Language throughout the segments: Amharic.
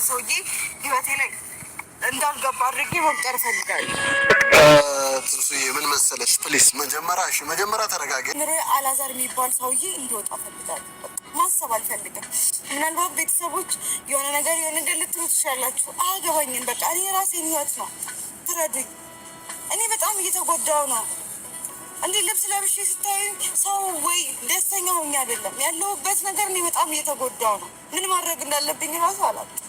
የሚባል ሰውዬ ህይወቴ ላይ እንዳልገባ አድርጌ መቁጠር እፈልጋለሁ። ትንሱዬ ምን መሰለሽ፣ ፕሊስ መጀመሪያ ተረጋጊ። አላዛር የሚባል ሰውዬ እንዲወጣ እፈልጋለሁ። ማሰብ አልፈልግም። ምናልባት ቤተሰቦች የሆነ ነገር ልትሉ ትችላላችሁ። አያገባኝም። በቃ እኔ የራሴን ህይወት ነው፣ ትረዱኝ። እኔ በጣም እየተጎዳው ነው። እንዴ ልብስ ለብሼ ስታዩኝ ሰው ወይ ደስተኛ ሆኜ አይደለም ያለሁበት ነገር። እኔ በጣም እየተጎዳው ነው። ምን ማድረግ እንዳለብኝ ራሱ አላውቅም።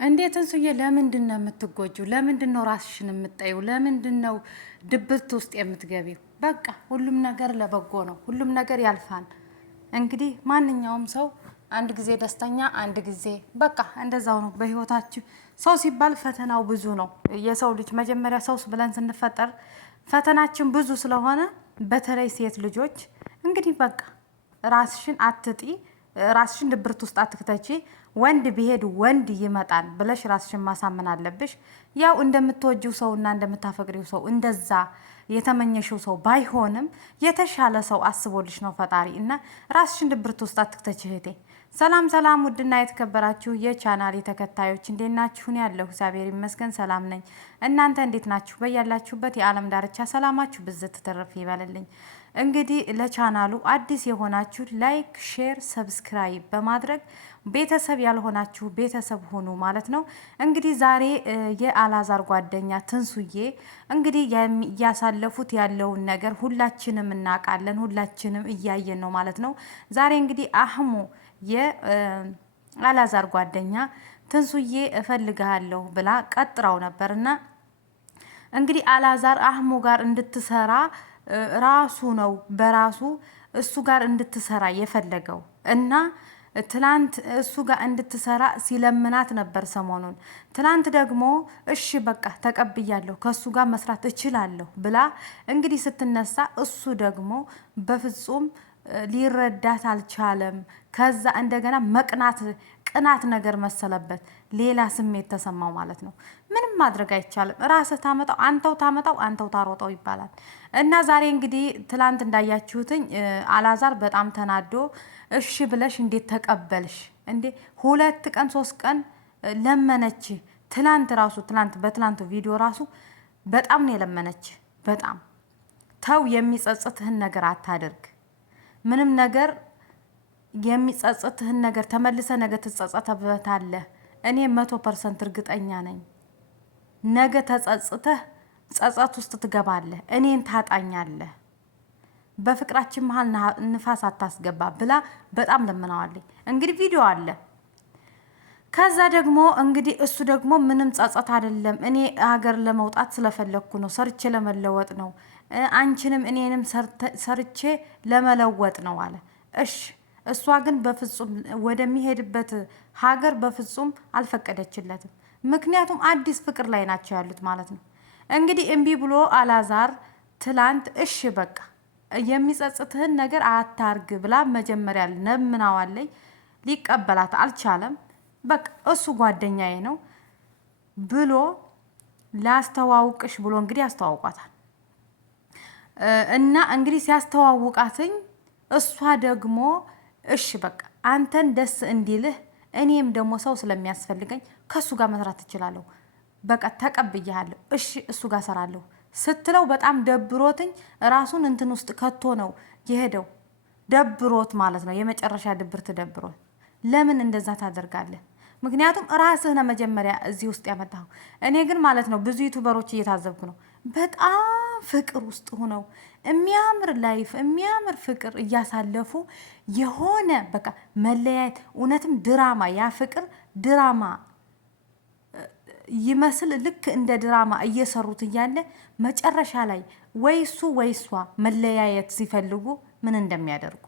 እንዴት እንሱዬ፣ ለምንድን ነው የምትጎጂው? ለምንድን ነው ራስሽን የምትጠይው? ለምንድን ነው ድብርት ውስጥ የምትገቢው? በቃ ሁሉም ነገር ለበጎ ነው። ሁሉም ነገር ያልፋል። እንግዲህ ማንኛውም ሰው አንድ ጊዜ ደስተኛ፣ አንድ ጊዜ በቃ እንደዛው ነው በህይወታችሁ። ሰው ሲባል ፈተናው ብዙ ነው። የሰው ልጅ መጀመሪያ ሰው ብለን ስንፈጠር ፈተናችን ብዙ ስለሆነ በተለይ ሴት ልጆች እንግዲህ በቃ ራስሽን አትጢ፣ ራስሽን ድብርት ውስጥ አትክተቺ። ወንድ ቢሄድ ወንድ ይመጣል ብለሽ ራስሽን ማሳመን አለብሽ። ያው እንደምትወጂው ሰውና እንደምታፈቅሪው ሰው እንደዛ የተመኘሽው ሰው ባይሆንም የተሻለ ሰው አስቦልሽ ነው ፈጣሪ እና ራስሽን ድብርት ውስጥ አትክተቺ እህቴ። ሰላም ሰላም፣ ውድና የተከበራችሁ የቻናሌ ተከታዮች እንዴት ናችሁ? ያለሁ እግዚአብሔር ይመስገን ሰላም ነኝ። እናንተ እንዴት ናችሁ? በያላችሁበት የዓለም ዳርቻ ሰላማችሁ ብዝት ትርፍ ይበልልኝ። እንግዲህ ለቻናሉ አዲስ የሆናችሁ ላይክ፣ ሼር፣ ሰብስክራይብ በማድረግ ቤተሰብ ያልሆናችሁ ቤተሰብ ሆኑ ማለት ነው። እንግዲህ ዛሬ የአላዛር ጓደኛ ትንሱዬ እንግዲህ እያሳለፉት ያለውን ነገር ሁላችንም እናውቃለን፣ ሁላችንም እያየን ነው ማለት ነው። ዛሬ እንግዲህ አህሙ የአላዛር ጓደኛ ትንሱዬ እፈልግሃለሁ ብላ ቀጥራው ነበርና እንግዲህ አላዛር አህሙ ጋር እንድትሰራ ራሱ ነው በራሱ እሱ ጋር እንድትሰራ የፈለገው እና ትላንት እሱ ጋር እንድትሰራ ሲለምናት ነበር ሰሞኑን። ትላንት ደግሞ እሺ በቃ ተቀብያለሁ ከሱ ጋር መስራት እችላለሁ ብላ እንግዲህ ስትነሳ እሱ ደግሞ በፍጹም ሊረዳት አልቻለም። ከዛ እንደገና ቅናት ነገር መሰለበት፣ ሌላ ስሜት ተሰማው ማለት ነው። ምንም ማድረግ አይቻልም። ራስህ ታመጣው አንተው ታሮጠው ይባላል። እና ዛሬ እንግዲህ ትላንት እንዳያችሁትኝ አላዛር በጣም ተናዶ እሺ ብለሽ እንዴት ተቀበልሽ እንዴ? 2 ቀን 3 ቀን ለመነች። በትላንቱ ቪዲዮ ራሱ በጣም ነው የለመነች። በጣም ተው፣ የሚጸጽትህን ነገር አታድርግ። ምንም ነገር የሚጸጽትህን ነገር ተመልሰ ነገ ትጸጸተበታለህ። እኔ 100% እርግጠኛ ነኝ። ነገ ተጸጽተህ ጸጸት ውስጥ ትገባለህ፣ እኔን ታጣኛለህ። በፍቅራችን መሀል ንፋስ አታስገባ ብላ በጣም ለምናዋለኝ። እንግዲህ ቪዲዮ አለ። ከዛ ደግሞ እንግዲህ እሱ ደግሞ ምንም ጸጸት አይደለም፣ እኔ ሀገር ለመውጣት ስለፈለኩ ነው፣ ሰርቼ ለመለወጥ ነው፣ አንቺንም እኔንም ሰርቼ ለመለወጥ ነው አለ። እሺ እሷ ግን በፍጹም ወደሚሄድበት ሀገር በፍጹም አልፈቀደችለትም። ምክንያቱም አዲስ ፍቅር ላይ ናቸው ያሉት ማለት ነው። እንግዲህ እምቢ ብሎ አላዛር ትላንት እሺ በቃ የሚጸጽትህን ነገር አታርግ ብላ መጀመሪያ ለምናዋለኝ፣ ሊቀበላት አልቻለም። በቃ እሱ ጓደኛዬ ነው ብሎ ላስተዋውቅሽ ብሎ እንግዲህ ያስተዋውቋታል። እና እንግዲህ ሲያስተዋውቃትኝ እሷ ደግሞ እሺ በቃ አንተን ደስ እንዲልህ እኔም ደግሞ ሰው ስለሚያስፈልገኝ ከሱ ጋር መስራት እችላለሁ፣ በቃ ተቀብያለሁ፣ እሺ እሱ ጋር ሰራለሁ ስትለው በጣም ደብሮትኝ ራሱን እንትን ውስጥ ከቶ ነው የሄደው። ደብሮት ማለት ነው፣ የመጨረሻ ድብርት ደብሮት። ለምን እንደዛ ታደርጋለህ? ምክንያቱም ራስህ ነው መጀመሪያ እዚህ ውስጥ ያመጣው። እኔ ግን ማለት ነው ብዙ ዩቱበሮች እየታዘብኩ ነው፣ በጣም ፍቅር ውስጥ ሆነው የሚያምር ላይፍ የሚያምር ፍቅር እያሳለፉ የሆነ በቃ መለያየት፣ እውነትም ድራማ፣ ያ ፍቅር ድራማ ይመስል ልክ እንደ ድራማ እየሰሩት እያለ መጨረሻ ላይ ወይ እሱ ወይ እሷ መለያየት ሲፈልጉ ምን እንደሚያደርጉ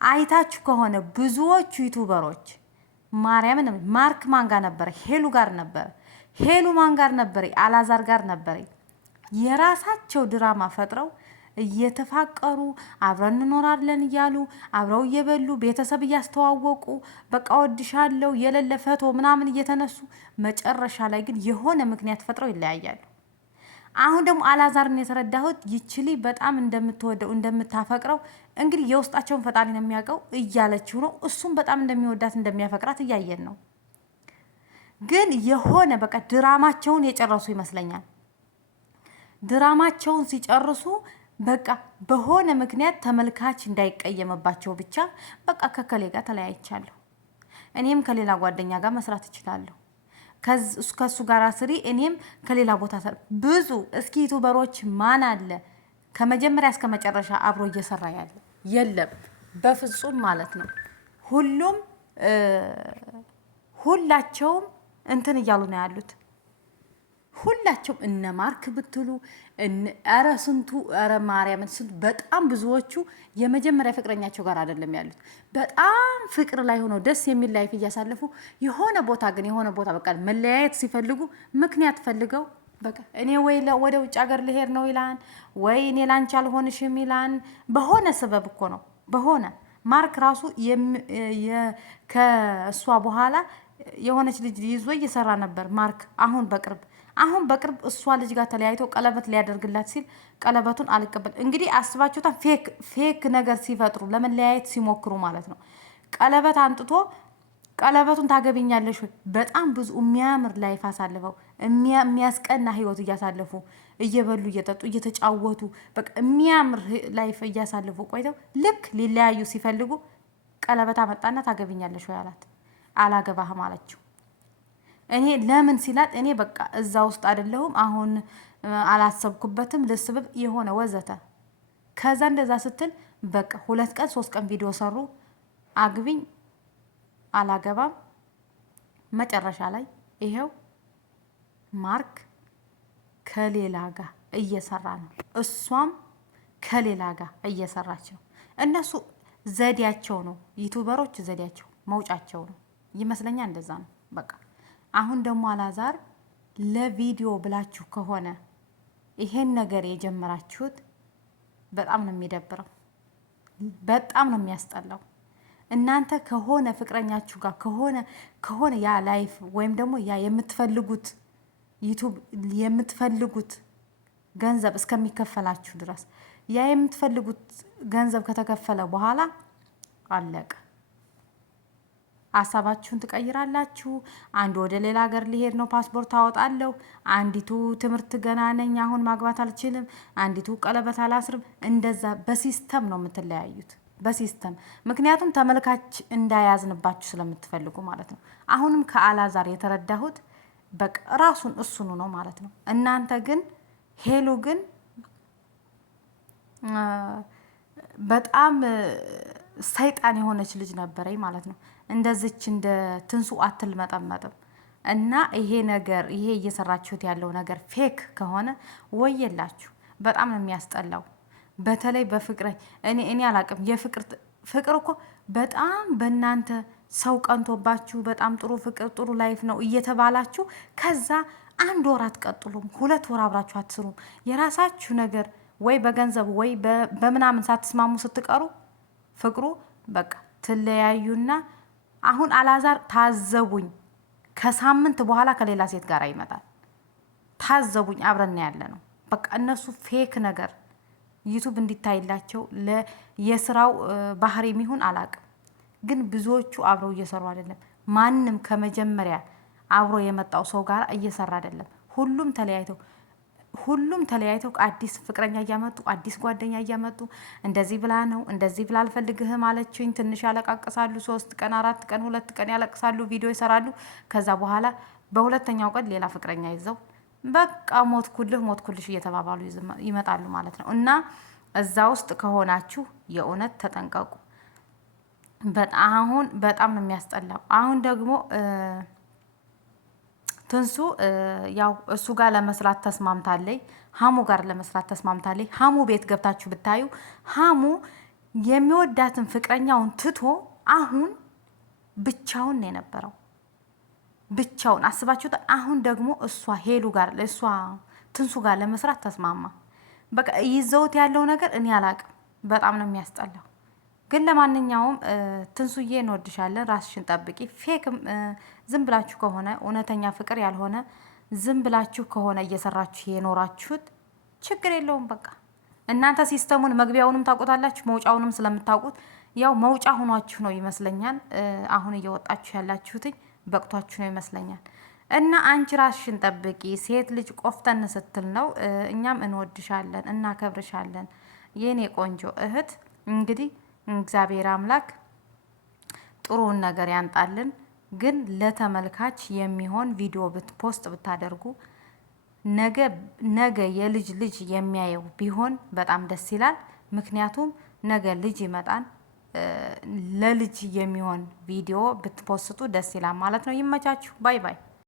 አይታችሁ ከሆነ ብዙዎቹ ዩቱበሮች ማርያምን ማርክ ማን ጋር ነበረ? ሄሉ ጋር ነበረ። ሄሉ ማን ጋር ነበረ? አላዛር ጋር ነበረ። የራሳቸው ድራማ ፈጥረው እየተፋቀሩ አብረን እንኖራለን እያሉ አብረው እየበሉ ቤተሰብ እያስተዋወቁ በቃ ወድሻለሁ የሌለ ፈቶ ምናምን እየተነሱ መጨረሻ ላይ ግን የሆነ ምክንያት ፈጥረው ይለያያሉ። አሁን ደግሞ አላዛርን የተረዳሁት ይችሊ በጣም እንደምትወደው እንደምታፈቅረው እንግዲህ የውስጣቸውን ፈጣሪ ነው የሚያውቀው እያለችው ነው። እሱም በጣም እንደሚወዳት እንደሚያፈቅራት እያየን ነው። ግን የሆነ በቃ ድራማቸውን የጨረሱ ይመስለኛል። ድራማቸውን ሲጨርሱ በቃ በሆነ ምክንያት ተመልካች እንዳይቀየምባቸው ብቻ በቃ ከከሌ ጋር ተለያይቻለሁ፣ እኔም ከሌላ ጓደኛ ጋር መስራት እችላለሁ፣ ከሱ ጋር ስሪ፣ እኔም ከሌላ ቦታ ብዙ እስኪ ዩቱበሮች ማን አለ ከመጀመሪያ እስከ መጨረሻ አብሮ እየሰራ ያለ? የለም በፍጹም ማለት ነው። ሁላቸውም እንትን እያሉ ነው ያሉት። ሁላቸውም እነ ማርክ ብትሉ ኧረ ስንቱ ኧረ ማርያምን ስንቱ በጣም ብዙዎቹ የመጀመሪያ ፍቅረኛቸው ጋር አይደለም ያሉት። በጣም ፍቅር ላይ ሆነው ደስ የሚል ላይፍ እያሳለፉ የሆነ ቦታ በቃ መለያየት ሲፈልጉ ምክንያት ፈልገው በቃ እኔ ወይ ወደ ውጭ ሀገር ልሄድ ነው ይላን፣ ወይ እኔ ላንቺ አልሆንሽም ይላን። በሆነ ሰበብ እኮ ነው በሆነ ማርክ ራሱ ከእሷ በኋላ የሆነች ልጅ ይዞ እየሰራ ነበር ማርክ። አሁን በቅርብ እሷ ልጅ ጋር ተለያይቶ ቀለበት ሊያደርግላት ሲል ቀለበቱን አልቀበል። እንግዲህ አስባችሁታ ፌክ ነገር ሲፈጥሩ ለመለያየት ሲሞክሩ ማለት ነው። ቀለበት አንጥቶ ቀለበቱን ታገቢኛለሽ ወይ? በጣም ብዙ የሚያምር ላይፍ አሳልፈው የሚያስቀና ህይወት እያሳለፉ እየበሉ እየጠጡ እየተጫወቱ በቃ የሚያምር ላይፍ እያሳለፉ ቆይተው ልክ ሊለያዩ ሲፈልጉ ቀለበት አመጣና ታገቢኛለሽ ወይ አላት። አላገባህም አለችው። እኔ ለምን ሲላት እኔ በቃ እዛ ውስጥ አይደለሁም አሁን አላሰብኩበትም ልስብብ የሆነ ወዘተ። ከዛ እንደዛ ስትል በቃ 2 ቀን 3 ቀን ቪዲዮ ሰሩ። አግቢኝ አላገባም። መጨረሻ ላይ ይሄው ማርክ ከሌላ ጋር እየሰራ ነው፣ እሷም ከሌላ ጋር እየሰራች ነው። እነሱ ዘዴያቸው ነው፣ ዩቱበሮች ዘዴያቸው መውጫቸው ነው ይመስለኛል። እንደዛ ነው በቃ። አሁን ደግሞ አላዛር ለቪዲዮ ብላችሁ ከሆነ ይሄን ነገር የጀመራችሁት በጣም ነው የሚደብረው፣ በጣም ነው የሚያስጠላው። እናንተ ከሆነ ፍቅረኛችሁ ጋር ከሆነ ያ ላይፍ ወይም ደግሞ ያ የምትፈልጉት ዩቱብ የምትፈልጉት ገንዘብ እስከሚከፈላችሁ ድረስ ያ የምትፈልጉት ገንዘብ ከተከፈለ በኋላ አለቀ። ሀሳባችሁን ትቀይራላችሁ። አንዱ ወደ ሌላ ሀገር ሊሄድ ነው፣ ፓስፖርት አወጣለሁ። አንዲቱ ትምህርት ገና ነኝ፣ አሁን ማግባት አልችልም። አንዲቱ ቀለበት አላስርም። እንደዛ በሲስተም ነው የምትለያዩት፣ በሲስተም። ምክንያቱም ተመልካች እንዳያዝንባችሁ ስለምትፈልጉ ማለት ነው። አሁንም ከአላዛር የተረዳሁት በቃ ራሱን እሱኑ ነው ማለት ነው። እናንተ ግን ሄሉ ግን በጣም ሰይጣን የሆነች ልጅ ነበረኝ ማለት ነው። እንደዚች እንደ ትንሱ አትልመጠመጥም። እና ይሄ ነገር ይሄ እየሰራችሁት ያለው ነገር ፌክ ከሆነ ወየላችሁ። በጣም ነው የሚያስጠላው። በተለይ በፍቅረኝ እኔ አላቅም። ፍቅር እኮ በጣም በእናንተ ሰው ቀንቶባችሁ በጣም ጥሩ ፍቅር ጥሩ ላይፍ ነው እየተባላችሁ ከዛ 1 ወር አትቀጥሉም፣ 2 ወር አብራችሁ አትስሩም። የራሳችሁ ነገር ወይ በገንዘብ ወይ በምናምን ሳትስማሙ ስትቀሩ ፍቅሩ በቃ ትለያዩና አሁን አላዛር ታዘቡኝ፣ ከሳምንት በኋላ ከሌላ ሴት ጋር ይመጣል። ታዘቡኝ፣ አብረን ያለ ነው። በቃ እነሱ ፌክ ነገር ዩቱብ እንዲታይላቸው የስራው ባህሪ የሚሆን አላቅም። ግን ብዙዎቹ አብረው እየሰሩ አይደለም። ማንም ከመጀመሪያ አብሮ የመጣው ሰው ጋር እየሰራ አይደለም። ሁሉም ተለያይተው አዲስ ፍቅረኛ እያመጡ አዲስ ጓደኛ እያመጡ እንደዚህ ብላ ነው እንደዚህ ብላ አልፈልግህም አለችኝ። ትንሽ ያለቃቅሳሉ። 3 ቀን 4 ቀን 2 ቀን ያለቅሳሉ፣ ቪዲዮ ይሰራሉ። ከዛ በኋላ በሁለተኛው ቀን ሌላ ፍቅረኛ ይዘው በቃ ሞትኩልሽ እየተባባሉ ይመጣሉ ማለት ነው። እና እዛ ውስጥ ከሆናችሁ የእውነት ተጠንቀቁ። በጣም ነው የሚያስጠላው። አሁን ደግሞ ትንሱ ያው እሱ ጋር ለመስራት ተስማምታለይ፣ ሀሙ ጋር ለመስራት ተስማምታለይ። ሀሙ ቤት ገብታችሁ ብታዩ ሀሙ የሚወዳትን ፍቅረኛውን ትቶ አሁን ብቻውን ነው የነበረው። ብቻውን አስባችሁት። አሁን ደግሞ እሷ ትንሱ ጋር ለመስራት ተስማማ። በቃ ይዘውት ያለው ነገር እኔ አላቅም። በጣም ነው የሚያስጠላው። ግን ለማንኛውም ትንሱዬ እንወድሻለን፣ ራስሽን ጠብቂ። ፌክም ዝም ብላችሁ ከሆነ እውነተኛ ፍቅር ያልሆነ ዝም ብላችሁ ከሆነ እየሰራችሁ የኖራችሁት ችግር የለውም። በቃ እናንተ ሲስተሙን መግቢያውንም ታውቁታላችሁ፣ መውጫውንም ስለምታውቁት ያው መውጫ ሆኗችሁ ነው ይመስለኛል። አሁን እየወጣችሁ ያላችሁትኝ በቅቷችሁ ነው ይመስለኛል። እና አንቺ ራስሽን ጠብቂ። ሴት ልጅ ቆፍተን ስትል ነው። እኛም እንወድሻለን፣ እናከብርሻለን የኔ ቆንጆ እህት። እንግዲህ እግዚአብሔር አምላክ ጥሩውን ነገር ያንጣልን። ግን ለተመልካች የሚሆን ቪዲዮ ፖስት ብታደርጉ ነገ የልጅ ልጅ የሚያየው ቢሆን በጣም ደስ ይላል። ምክንያቱም ነገ ልጅ ይመጣል። ለልጅ የሚሆን ቪዲዮ ብትፖስቱ ደስ ይላል ማለት ነው። ይመቻችሁ። ባይ ባይ።